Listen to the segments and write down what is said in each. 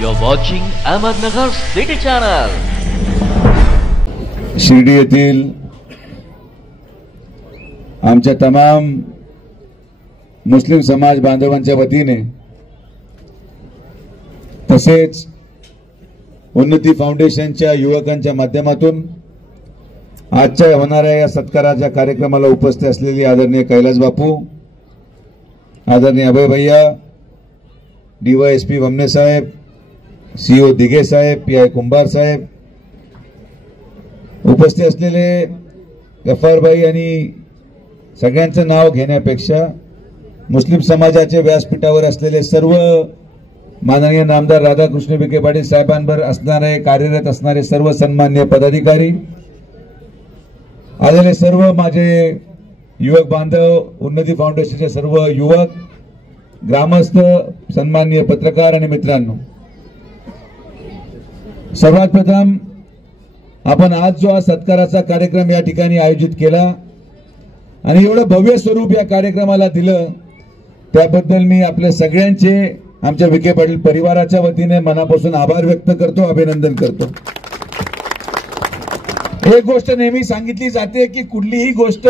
You're watching Ahmednagar City Channel. Shirdi येथील आमच्या तमाम मुस्लिम समाज बांधवांच्या वतीने तसेच उन्नती फाउंडेशनच्या युवकांच्या माध्यमातून आजच्या होणाऱ्या या सत्काराच्या कार्यक्रमाला उपस्थित असलेली आदरणीय कैलास बापू, आदरणीय अभय भैया, डीवायएसपी वमने साहेब, सीओ दिघे साहेब, पीआय कुंभार साहेब, उपस्थित असलेले गफ्फारभाई आणि सगळ्यांचं नाव घेण्यापेक्षा मुस्लिम समाजाचे व्यासपीठावर असलेले सर्व माननीय नामदार राधाकृष्ण विखे पाटील साहेबांवर असणारे कार्यरत असणारे सर्व सन्माननीय पदाधिकारी, आलेले सर्व माझे युवक बांधव, उन्नती फाउंडेशनचे सर्व युवक, ग्रामस्थ, सन्माननीय पत्रकार आणि मित्रांनो, सर्वात प्रथम आपण आज जो सत्काराचा कार्यक्रम या ठिकाणी आयोजित केला आणि एवढं भव्य स्वरूप या कार्यक्रमाला दिलं त्याबद्दल मी आपल्या सगळ्यांचे, आमच्या विखे पाटील परिवाराच्या वतीने मनापासून आभार व्यक्त करतो, अभिनंदन करतो। एक गोष्ट नेहमी सांगितली जाते की कुठलीही गोष्ट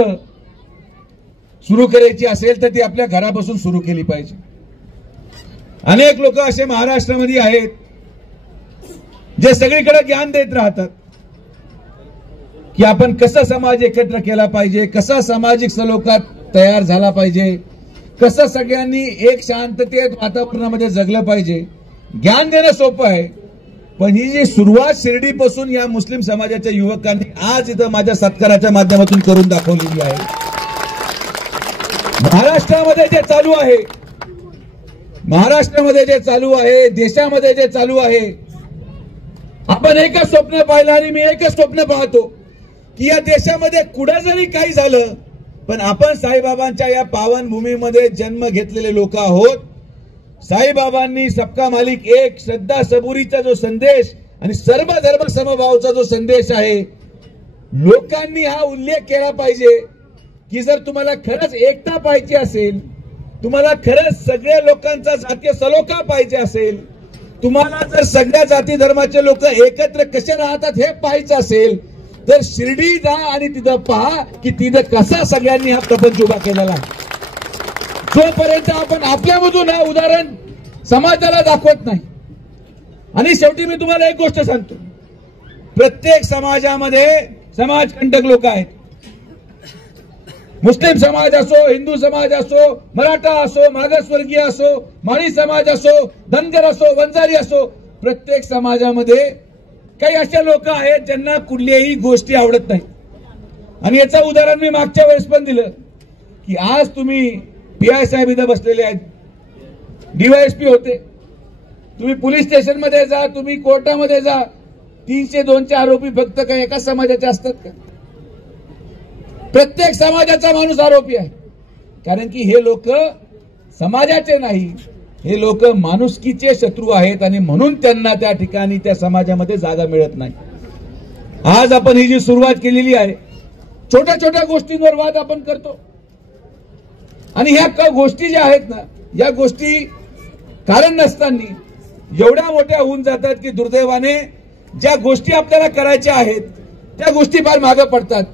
सुरू करायची असेल तर ती आपल्या घरापासून सुरू केली पाहिजे। अनेक लोक असे महाराष्ट्रामध्ये आहेत जे सगळीकडे ज्ञान देत राहतात की आपण कसा समाज एकत्र केला पाहिजे, कसा सामाजिक सलोख्यात तयार झाला पाहिजे, कसं सगळ्यांनी एक शांततेत वातावरणामध्ये जगलं पाहिजे। ज्ञान देणं सोपं आहे, पण ही जी सुरुवात शिर्डीपासून या मुस्लिम समाजाच्या युवकांनी आज इथं माझ्या सत्काराच्या माध्यमातून करून दाखवलेली आहे। महाराष्ट्रामध्ये जे चालू आहे, देशामध्ये जे चालू आहे, आपण एकच स्वप्न पाहिलं आणि मी एकच स्वप्न पाहतो की या देशामध्ये कुठं जरी काही झालं पण आपण साईबाबांच्या या पावन भूमीमध्ये जन्म घेतलेले लोक आहोत। साईबाबांनी सबका मालिक एक, श्रद्धा सबुरीचा जो संदेश आणि सर्व धर्म समभावाचा जो संदेश आहे, लोकांनी हा उल्लेख केला पाहिजे की जर तुम्हाला खरंच एकता पाहिजे असेल, तुम्हाला खरंच सगळ्या लोकांचा जातीय सलोखा पाहिजे असेल, तुम्हाला जर सगळ्या जाती धर्माचे लोक एकत्र कसे राहतात हे पाहायचं असेल तर शिर्डी जा आणि तिथं पहा की तिथं कसा सगळ्यांनी हा प्रपंच उभा केलेला आहे। जोपर्यंत आपण आपल्यामधून हा उदाहरण समाजाला दाखवत नाही, आणि शेवटी मी तुम्हाला एक गोष्ट सांगतो, प्रत्येक समाजामध्ये समाजकंटक लोक आहेत। मुस्लिम समाज असो, हिंदू समाज असो, मराठा असो, मागासवर्गीय असो, माळी समाज असो, धनगर असो, वंजारी असो, प्रत्येक समाजामध्ये काही असे लोक आहेत ज्यांना कुठल्याही गोष्टी आवडत नाही। आणि याचं उदाहरण मी मागच्या वेळेस पण दिलं की आज तुम्ही पीआय साहेब इथं बसलेले आहेत, डीवायएसपी होते, तुम्ही पोलीस स्टेशनमध्ये जा, तुम्ही कोर्टामध्ये जा, 302चे आरोपी फक्त काही एका समाजाचे असतात का? प्रत्येक समाजाचा माणूस आरोपी आहे, कारण की हे लोक समाजाचे नाही, हे लोक माणुसकीचे शत्रू आहेत आणि म्हणून त्यांना त्या ठिकाणी त्या समाजामध्ये जागा मिळत नाही। आज आपण ही जी सुरुवात केलेली आहे, छोट्या छोट्या गोष्टींवर वाद आपण करतो आणि ह्या गोष्टी ज्या आहेत ना, या गोष्टी कारण नसताना एवढ्या मोठ्या होऊन जातात की दुर्दैवाने ज्या गोष्टी आपल्याला करायच्या आहेत त्या गोष्टी फार मागे पडतात।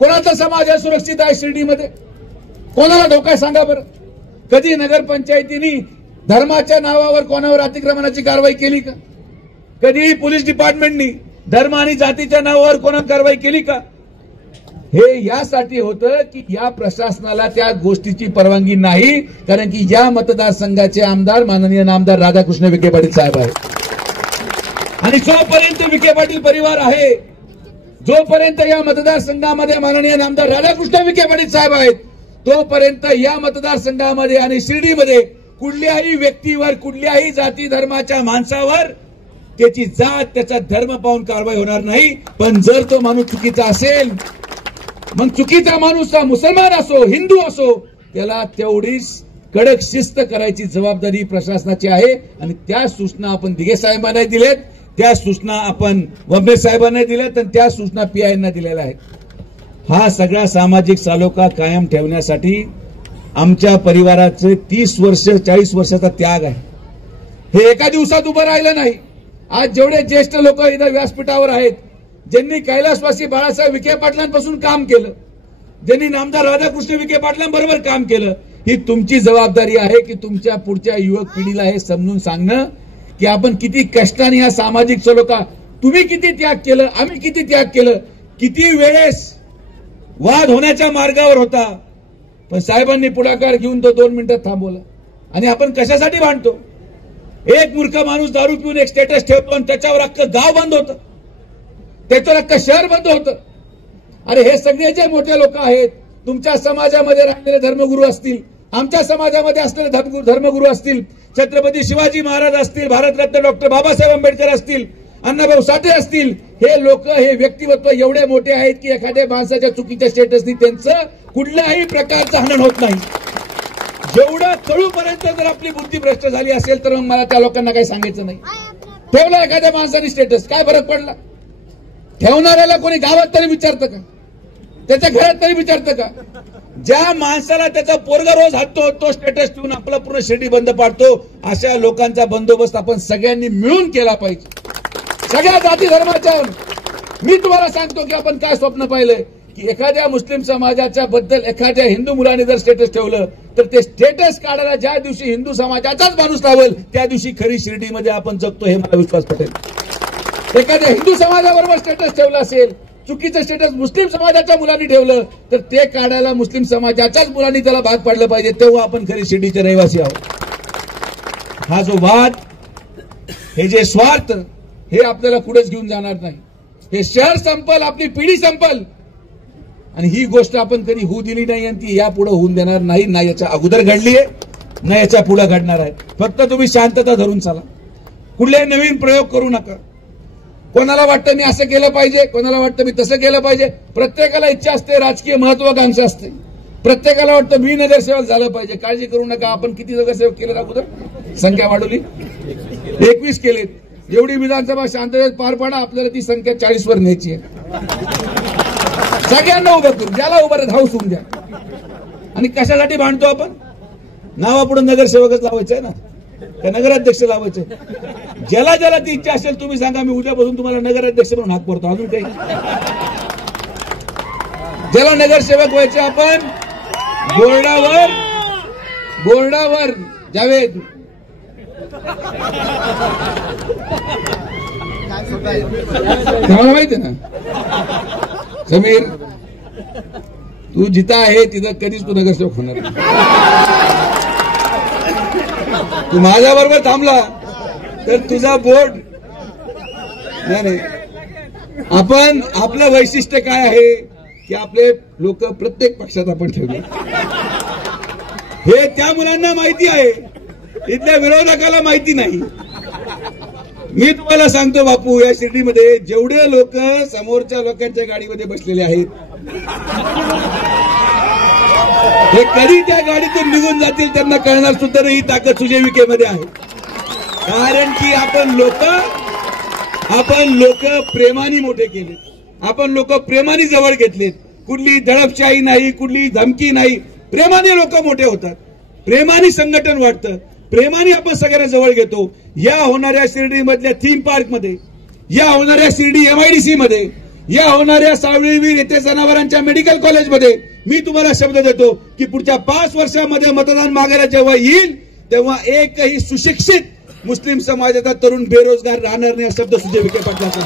कोणाचा समाज सुरक्षित आहे शिर्डीमध्ये? कोणाला धोका सांगा बरं? कधी नगरपंचायतीने धर्माच्या नावावर कोणावर अतिक्रमणाची कारवाई केली का? कधीही पोलीस डिपार्टमेंटनी धर्म आणि जातीच्या नावावर कोणा कारवाई केली का? हे यासाठी होतं की या प्रशासनाला त्या गोष्टीची परवानगी नाही, कारण की या मतदारसंघाचे आमदार माननीय नामदार राधाकृष्ण विखे पाटील साहेब आहेत। आणि जोपर्यंत विखे पाटील परिवार आहे, जोपर्यंत या मतदारसंघामध्ये माननीय नामदार राधाकृष्ण विखे पाटील साहेब आहेत, तोपर्यंत या मतदारसंघामध्ये आणि शिर्डीमध्ये कुठल्याही व्यक्तीवर, कुठल्याही जाती धर्माच्या माणसावर त्याची जात, त्याचा धर्म पाहून कारवाई होणार नाही। पण जर तो माणूस चुकीचा असेल, मग चुकीचा माणूस मुसलमान असो, हिंदू असो, त्याला तेवढीच कडक शिस्त करायची जबाबदारी प्रशासनाची आहे। आणि त्या सूचना आपण दिघे साहेबांना दिलेत, त्या सूचना आपण वमने साहेबांना दिल्यात आणि त्या सूचना पीआयना दिलेल्या आहेत। हा सगळा सामाजिक सलोखा कायम ठेवण्यासाठी आमच्या परिवाराचे 30 वर्ष 40 वर्षाचा त्याग आहे। हे एका दिवसात उभं राहिलं नाही. आज जेवढे ज्येष्ठ लोक इथं व्यासपीठावर आहेत, ज्यांनी कैलासवासी बाळासाहेब विखे पाटलांपासून काम केलं, ज्यांनी नामदार राधाकृष्ण विखे पाटलांबरोबर काम केलं, ही तुमची जबाबदारी आहे की तुमच्या पुढच्या युवक पिढीला हे समजून सांगणं की आपण किती कष्टाने या सामाजिक सलोखा, तुम्ही किती त्याग केलं, आम्ही किती त्याग केलं, किती वेळेस वाद होण्याच्या मार्गावर होता, पण साहेबांनी पुढाकार घेऊन तो 2 मिनिटात थांबवला. आणि आपण कशासाठी भांडतो? एक मूर्ख माणूस दारू पिऊन एक स्टेटस ठेवतो आणि त्याच्यावर अख्खं गाव बंद होतं, त्याच्यावर अख्खं शहर बंद होतं. अरे हे सगळे जे मोठे लोक आहेत, तुमच्या समाजामध्ये राहिलेले धर्मगुरू असतील, आमच्या समाजामध्ये असलेले धर्मगुरू असतील, छत्रपती शिवाजी महाराज असतील, भारतरत्न डॉक्टर बाबासाहेब आंबेडकर असतील, अण्णाभाऊ साठे असतील, हे लोक, हे व्यक्तिमत्व एवढे मोठे आहेत की एखाद्या माणसाच्या चुकीच्या स्टेटसनी त्यांचं कुठल्याही प्रकारचं हनन होत नाही. जेवढं कळूपर्यंत जर आपली बुद्धी भ्रष्ट झाली असेल तर मग मला त्या लोकांना काही सांगायचं नाही. ठेवला एखाद्या माणसाने स्टेटस, काय फरक पडला? ठेवणाऱ्याला कोणी गावात तरी विचारतं का? त्याच्या घरात तरी विचारतं का? ज्या माणसाला त्याचा पोरगा रोज हाततो, तो स्टेटस ठेवून आपला पूर्ण शिर्डी बंद पाडतो, अशा लोकांचा बंदोबस्त आपण सगळ्यांनी मिळून केला पाहिजे. सगळ्या जाती धर्माच्या. मी तुम्हाला सांगतो की आपण काय स्वप्न पाहिलंय की एखाद्या मुस्लिम समाजाच्या बद्दल एखाद्या हिंदू मुलाने जर स्टेटस ठेवलं तर ते स्टेटस काढायला ज्या दिवशी हिंदू समाजाचाच माणूस लावेल त्या दिवशी खरी शिर्डीमध्ये आपण जगतो, हे मला विश्वास पटेल. एखाद्या हिंदू समाजाबरोबर स्टेटस ठेवलं असेल, चुकीचं स्टेटस मुस्लिम समाजाच्या मुलांनी ठेवलं तर ते काढायला मुस्लिम समाजाच्याच मुलांनी त्याला भाग पाडलं पाहिजे, तेव्हा आपण खरी शिर्डीचे रहिवासी आहोत. हा जो वाद, हे जे स्वार्थ, हे आपल्याला कुठेच घेऊन जाणार नाही. हे शहर संपल, आपली पिढी संपल, आणि ही गोष्ट आपण कधी होऊ दिली नाही आणि ती यापुढे होऊन देणार नाही. ना याच्या अगोदर घडली आहे, ना याच्या पुढे घडणार आहे. फक्त तुम्ही शांतता धरून चाला, कुठले नवीन प्रयोग करू नका. कोणाला वाटतं मी असं केलं पाहिजे, कोणाला वाटतं मी तसं केलं पाहिजे. प्रत्येकाला इच्छा असते, राजकीय महत्वाकांक्षा असते. प्रत्येकाला वाटतं मी नगरसेवक झालं पाहिजे. काळजी करू नका. आपण किती नगरसेवक केले अगोदर? संख्या वाढवली, 21 केलेत. एवढी विधानसभा शांततेत पार पाडा, आपल्याला ती संख्या 40 वर न्यायची आहे. सगळ्यांना उभं करू, ज्याला उभं धावूस होऊन द्या. आणि कशासाठी भांडतो आपण? नावापुढे नगरसेवकच लावायचं आहे ना, का नगराध्यक्ष लावायचे? ज्याला ज्याला ती इच्छा असेल तुम्ही सांगा, मी उद्यापासून तुम्हाला नगराध्यक्ष म्हणून हाक करतो. अजून काही ज्याला नगरसेवक व्हायचे आपण बोर्डावर जावेद तुम्हाला माहिती आहे ना समीर, तू जिथं आहे तिथं कधीच तू नगरसेवक होणार नाही. तू माझ्या बरोबर थांबला तर तुझा बोर्ड नाही. आपण, आपलं वैशिष्ट्य काय आहे की आपले लोक प्रत्येक पक्षात आपण ठेवले. हे त्या मुलांना माहिती आहे, इथल्या विरोधकाला माहिती नाही. मी तुम्हाला सांगतो बापू, या शिर्डीमध्ये जेवढे लोक समोरच्या लोकांच्या गाडीमध्ये बसलेले आहेत, हे कधी त्या गाडीतून निघून जातील त्यांना कळणार सुद्धा नाही ही ताकद सुजय विखेमध्ये आहे. कारण की आपण लोक प्रेमाने मोठे केले, आपण लोक प्रेमाने जवळ घेतलेत. कुठली दडपशाही नाही, कुठली धमकी नाही. प्रेमाने लोक मोठे होतात, प्रेमाने संघटन वाढतं, प्रेमाने आपण सगळ्यांना जवळ घेतो. या होणाऱ्या शिर्डीमधल्या थीम पार्कमध्ये, या होणाऱ्या शिर्डी MIDC मध्ये, या होणाऱ्या सावळीवीर येथे जनावरांच्या मेडिकल कॉलेजमध्ये मी तुम्हाला शब्द देतो की पुढच्या 5 वर्षामध्ये मतदान मागायला जेव्हा येईल तेव्हा एकही सुशिक्षित मुस्लिम समाजाचा तरुण बेरोजगार राहणार नाही, शब्द सुजय विखे पाटलांचा.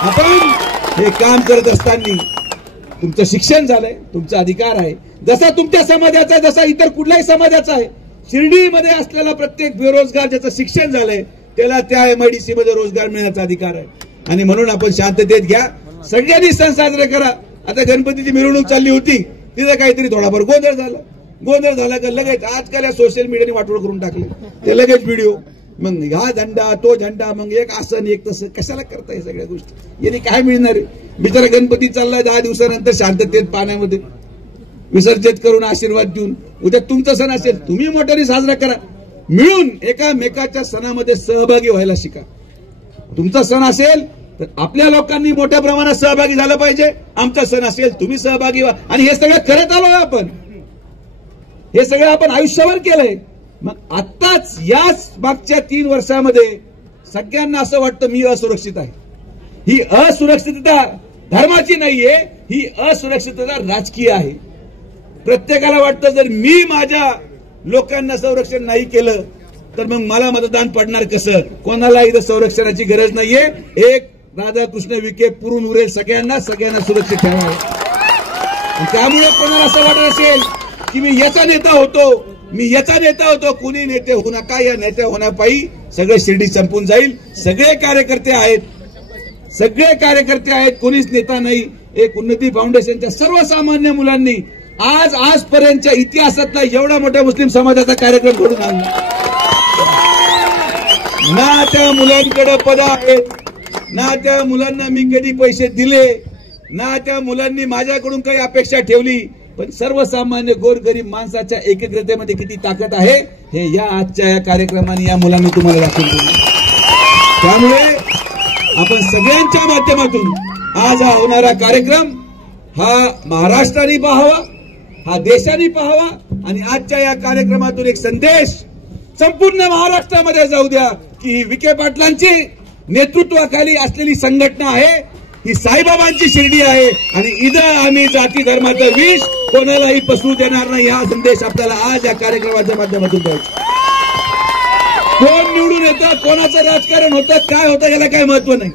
आपण हे काम करत असताना तुमचं शिक्षण झालंय, तुमचा अधिकार आहे, जसा तुमच्या समाजाचा आहे, जसा इतर कुठल्याही समाजाचा आहे. शिर्डीमध्ये असलेला प्रत्येक बेरोजगार ज्याचं शिक्षण झालंय त्याला त्या MIDC मध्ये रोजगार मिळण्याचा अधिकार आहे. आणि म्हणून आपण शांततेत घ्या, सगळ्यांनी सण साजरे करा. आता गणपतीची मिरवणूक चालली होती, तिथं काहीतरी थोडाफार गोंधळ झाला का लगेच आजकाल या सोशल मीडियाने वाटोळ करून टाकले. ते लगेच व्हिडिओ, मग हा झंडा तो झंडा, मग एक असं एक तसं. कशाला करता हे सगळ्या गोष्टी? याने काय मिळणार आहे? बिचारा गणपती चाललाय 10 दिवसानंतर शांततेत पाण्यामध्ये विसर्जित करून आशीर्वाद देऊन. उद्या तुमचा सण असेल, तुम्ही मोठ्याने साजरा करा. मिळून एकामेकाच्या सणामध्ये सहभागी व्हायला शिका. तुमचा सण असेल तर आपल्या लोकांनी मोठ्या प्रमाणात सहभागी झालं पाहिजे. आमचा सण असेल तुम्ही सहभागी व्हा. आणि हे सगळं करत आलोय आपण, हे सगळं आपण आयुष्यभर केलंय. मग आत्ताच याच मागच्या 3 वर्षामध्ये सगळ्यांना असं वाटतं मी असुरक्षित आहे. ही असुरक्षितता धर्माची नाहीये, ही असुरक्षितता राजकीय आहे. प्रत्येकाला वाटतं जर मी माझ्या लोकांना संरक्षण नाही केलं तर मग मला मतदान पडणार कसं. कोणाला इथं संरक्षणाची गरज नाहीये. एक राधाकृष्ण विखे पुरून उरेल सगळ्यांना सुरक्षित ठेवा. त्यामुळे कोणाला असं वाटत असेल की मी याचा नेता होतो, कुणी नेते होऊ नका. या नेते होण्यापायी सगळे शिर्डी संपून जाईल. सगळे कार्यकर्ते आहेत, कोणीच नेता नाही. एक उन्नती फाउंडेशनच्या सर्वसामान्य मुलांनी आजपर्यंतच्या इतिहासातला एवढा मोठ्या मुस्लिम समाजाचा कार्यक्रम घडून आणला. ना त्या मुलांकडे पद आहेत, ना त्या मुलांना मी कधी पैसे दिले, ना त्या मुलांनी माझ्याकडून काही अपेक्षा ठेवली. पण सर्वसामान्य गोरगरीब माणसाच्या एकाग्रतेमध्ये किती ताकद आहे हे या आजच्या या कार्यक्रमाने या मुलांनी तुम्हाला दाखवून दिलं. त्यामुळे आपण सगळ्यांच्या माध्यमातून आज हा होणारा कार्यक्रम हा महाराष्ट्राने पाहावा, हा देशाने पाहावा आणि आजच्या या कार्यक्रमातून एक संदेश संपूर्ण महाराष्ट्रामध्ये जाऊ द्या की ही विखे पाटलांची नेतृत्वाखाली असलेली संघटना आहे, ही साईबाबांची शिर्डी आहे आणि इथं आम्ही जाती धर्माचं विष कोणालाही पसरू देणार नाही. हा संदेश आपल्याला आज या कार्यक्रमाच्या माध्यमातून द्यायचा. कोण निवडून येतं, कोणाचं राजकारण होतं, काय होतं याला काही महत्व नाही.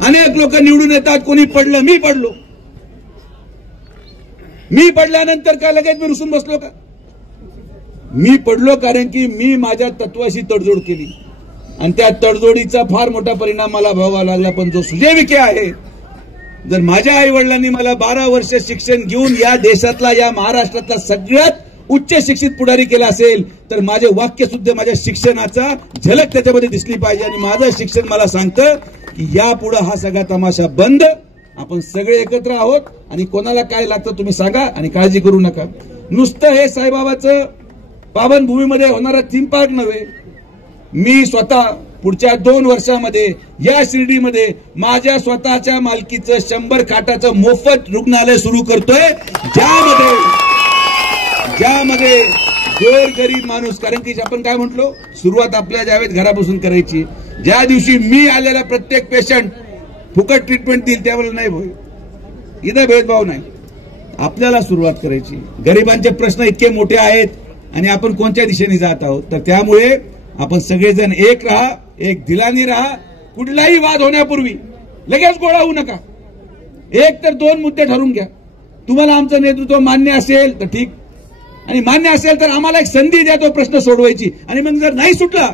अनेक लोक निवडून येतात, कोणी पडलं, मी पडल्यानंतर काय लगेच मी रुसून बसलो का. मी पडलो कारण की मी माझ्या तत्वाशी तडजोड केली आणि त्या तडजोडीचा फार मोठा परिणाम मला भोगावा लागला. पण जो सुजय विखे आहे, जर माझ्या आई वडिलांनी मला 12 वर्ष शिक्षण घेऊन या देशातला या महाराष्ट्रातला सगळ्यात उच्च शिक्षित पुढारी केला असेल तर माझे वाक्य सुद्धा माझ्या शिक्षणाचा झलक त्याच्यामध्ये दिसली पाहिजे. आणि माझं शिक्षण मला सांगतं की यापुढे हा सगळा तमाशा बंद. आपण सगळे एकत्र आहोत आणि कोणाला काय लागतं तुम्ही सांगा आणि काळजी करू नका. नुसतं हे साईबाबाचं पावनभूमीमध्ये होणारा थीम पार्क नव्हे, मी स्वतः पुढच्या 2 वर्षामध्ये या शिर्डीमध्ये माझ्या स्वतःच्या मालकीचं 100 खाटाचं मोफत रुग्णालय सुरू करतोय, ज्यामध्ये गोरगरीब माणूस, कारण की आपण काय म्हटलो सुरुवात आपल्या ज्यावेळेस घरापासून करायची, ज्या दिवशी मी आलेला प्रत्येक पेशंट फुकट ट्रीटमेंट देईल त्यावेळेला नाही भाऊ, इथं भेदभाव नाही. आपल्याला सुरुवात करायची. गरिबांचे प्रश्न इतके मोठे आहेत आणि आपण कोणत्या दिशेने जात आहोत. तर त्यामुळे आपण सगळेजण एक राहा, एक दिलाने राहा. कुठलाही वाद होण्यापूर्वी लगेच गोळा होऊ नका. एक तर 2 मुद्दे ठरवून घ्या. तुम्हाला आमचं नेतृत्व मान्य असेल तर ठीक, आणि मान्य असेल तर आम्हाला एक संधी द्या तो प्रश्न सोडवायची. आणि मग जर नाही सुटला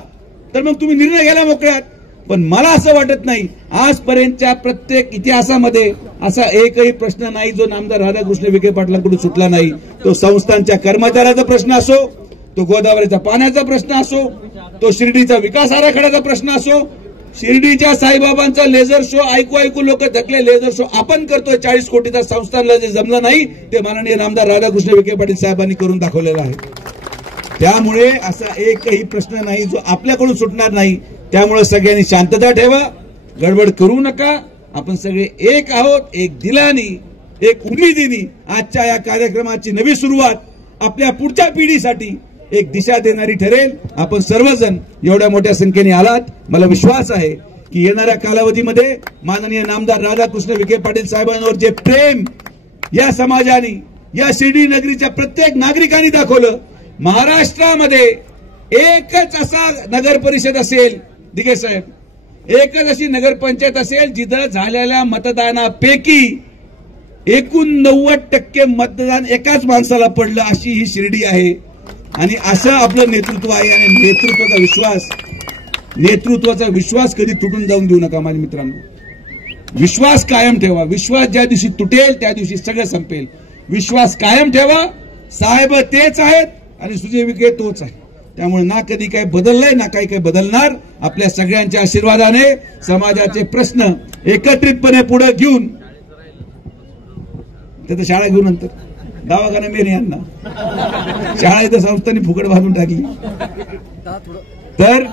तर मग तुम्ही निर्णय घ्यायला मोकळे आहात. पण मला असं वाटत नाही आजपर्यंतच्या प्रत्येक इतिहासामध्ये असा एकही प्रश्न नाही जो नामदार राधाकृष्ण विखे पाटलांकडून सुटला नाही. तो संस्थांच्या कर्मचाऱ्याचा प्रश्न असो, तो गोदावरीचा पाण्याचा प्रश्न असो, तो शिर्डीचा विकास आराखड्याचा प्रश्न असो, शिर्डीच्या साईबाबांचा लेझर शो ऐकू लोक थकले. लेझर शो आपण करतोय 40 कोटीचा, संस्थांना जे जमलं नाही ते माननीय नामदार राधाकृष्ण विखे पाटील साहेबांनी करून दाखवलेला आहे. त्यामुळे असा एकही प्रश्न नाही जो आपल्याकडून सुटणार नाही. त्यामुळे सगळ्यांनी शांतता ठेवा, गडबड करू नका. आपण सगळे एक आहोत, एक दिलानी, एक उमेदीनी आजच्या या कार्यक्रमाची नवी सुरुवात आपल्या पुढच्या पिढीसाठी एक दिशा देणारी ठरेल. आपण सर्वजण एवढ्या मोठ्या संख्येने आलात. मला विश्वास आहे की येणाऱ्या कालावधीमध्ये माननीय नामदार राधाकृष्ण विखे पाटील साहेबांवर जे प्रेम या समाजाने, या शिर्डी नगरीच्या प्रत्येक नागरिकांनी दाखवलं, महाराष्ट्रामध्ये एकच असा नगर परिषद असेल दिघे साहेब, एकच अशी नगरपंचायत असेल जिथं झालेल्या मतदानापैकी 89% मतदान एकाच माणसाला पडलं, अशी ही शिर्डी आहे. आणि असं आपलं नेतृत्व आहे. आणि नेतृत्वाचा विश्वास कधी तुटून जाऊन देऊ नका माझ्या मित्रांनो. विश्वास कायम ठेवा. विश्वास ज्या दिवशी तुटेल त्या दिवशी सगळं संपेल. विश्वास कायम ठेवा. साहेब तेच आहेत आणि सुजय विखे तोच आहे. त्यामुळे ना कधी काही बदललंय ना काही बदलणार. आपल्या सगळ्यांच्या आशीर्वादाने समाजाचे प्रश्न एकत्रितपणे पुढे घेऊन, तिथे शाळा घेऊन नंतर दवाखाना मेरे यांना शाळा इथं संस्थांनी फुकट बांधून टाकली. तर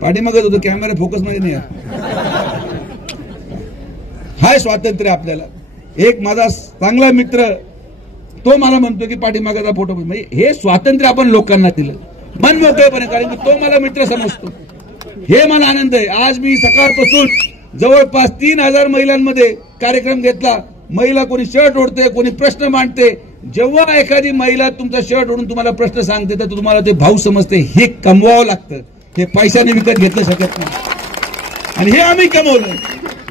पाठीमागत होतो, कॅमेरा फोकस मध्ये नाही. हाय स्वातंत्र्य आपल्याला. एक माझा चांगला मित्र तो मला म्हणतो की पाठीमागाचा फोटो, म्हणजे हे स्वातंत्र्य आपण लोकांना दिलं मन मोकळेपणे, कारण की तो मला मित्र समजतो. हे मला आनंद आहे. आज मी सकाळपासून जवळपास 3000 महिलांमध्ये कार्यक्रम घेतला. महिला कोणी शर्ट ओढते, कोणी प्रश्न मांडते. जेव्हा एखादी महिला तुमचा शर्ट ओढून तुम्हाला प्रश्न सांगते तर तुम्हाला ते भाऊ समजते. हे कमवावं लागतं, हे पैशाने विकत घेतलं शकत नाही. आणि हे आम्ही कमवलं,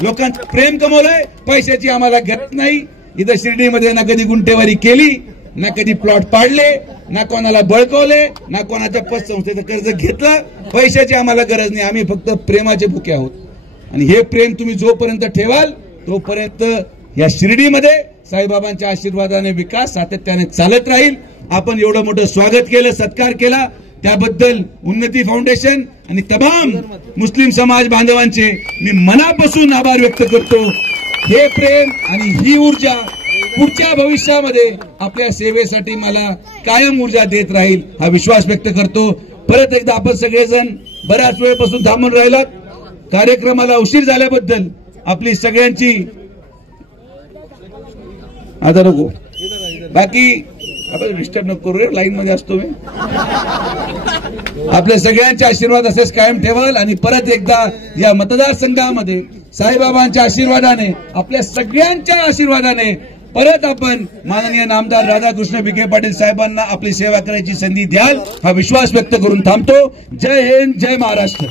लोकांचं प्रेम कमवलंय. पैशाची आम्हाला गरज नाही. इथं शिर्डीमध्ये ना कधी गुंठेवारी केली, ना कधी प्लॉट पाडले, ना कोणाला बळकवले, ना कोणाच्या पतसंस्थेचं कर्ज घेतलं. पैशाची आम्हाला गरज नाही. आम्ही फक्त प्रेमाचे भुके आहोत. आणि हे प्रेम तुम्ही जोपर्यंत ठेवाल तोपर्यंत या शिर्डीमध्ये साईबाबांच्या आशीर्वादाने विकास सातत्याने चालत राहील. आपण एवढं मोठं स्वागत केलं, सत्कार केला, त्याबद्दल उन्नती फाउंडेशन आणि तमाम मुस्लिम समाज बांधवांचे मी मनापासून आभार व्यक्त करतो. हे प्रेम आणि ही ऊर्जा पुढच्या भविष्यामध्ये आपल्या सेवेसाठी मला कायम ऊर्जा देत राहील हा विश्वास व्यक्त करतो. परत एकदा आपण सगळेजण बऱ्याच वेळपासून थांबून राहिलात. कार्यक्रमाला उशीर झाल्याबद्दल आपली सगळ्यांची आता नको, बाकी आपण डिस्टर्ब नको करू, लाईन मध्ये असतो मी. आपल्या सगळ्यांचे आशीर्वाद असेच कायम ठेवाल. आणि परत एकदा या मतदारसंघामध्ये साईबाबांच्या आशीर्वादाने, आपल्या सगळ्यांच्या आशीर्वादाने परत आपण माननीय नामदार राधाकृष्ण विखे पाटील साहेबांना आपली सेवा करायची संधी द्याल हा विश्वास व्यक्त करून थांबतो. जय हिंद, जय महाराष्ट्र.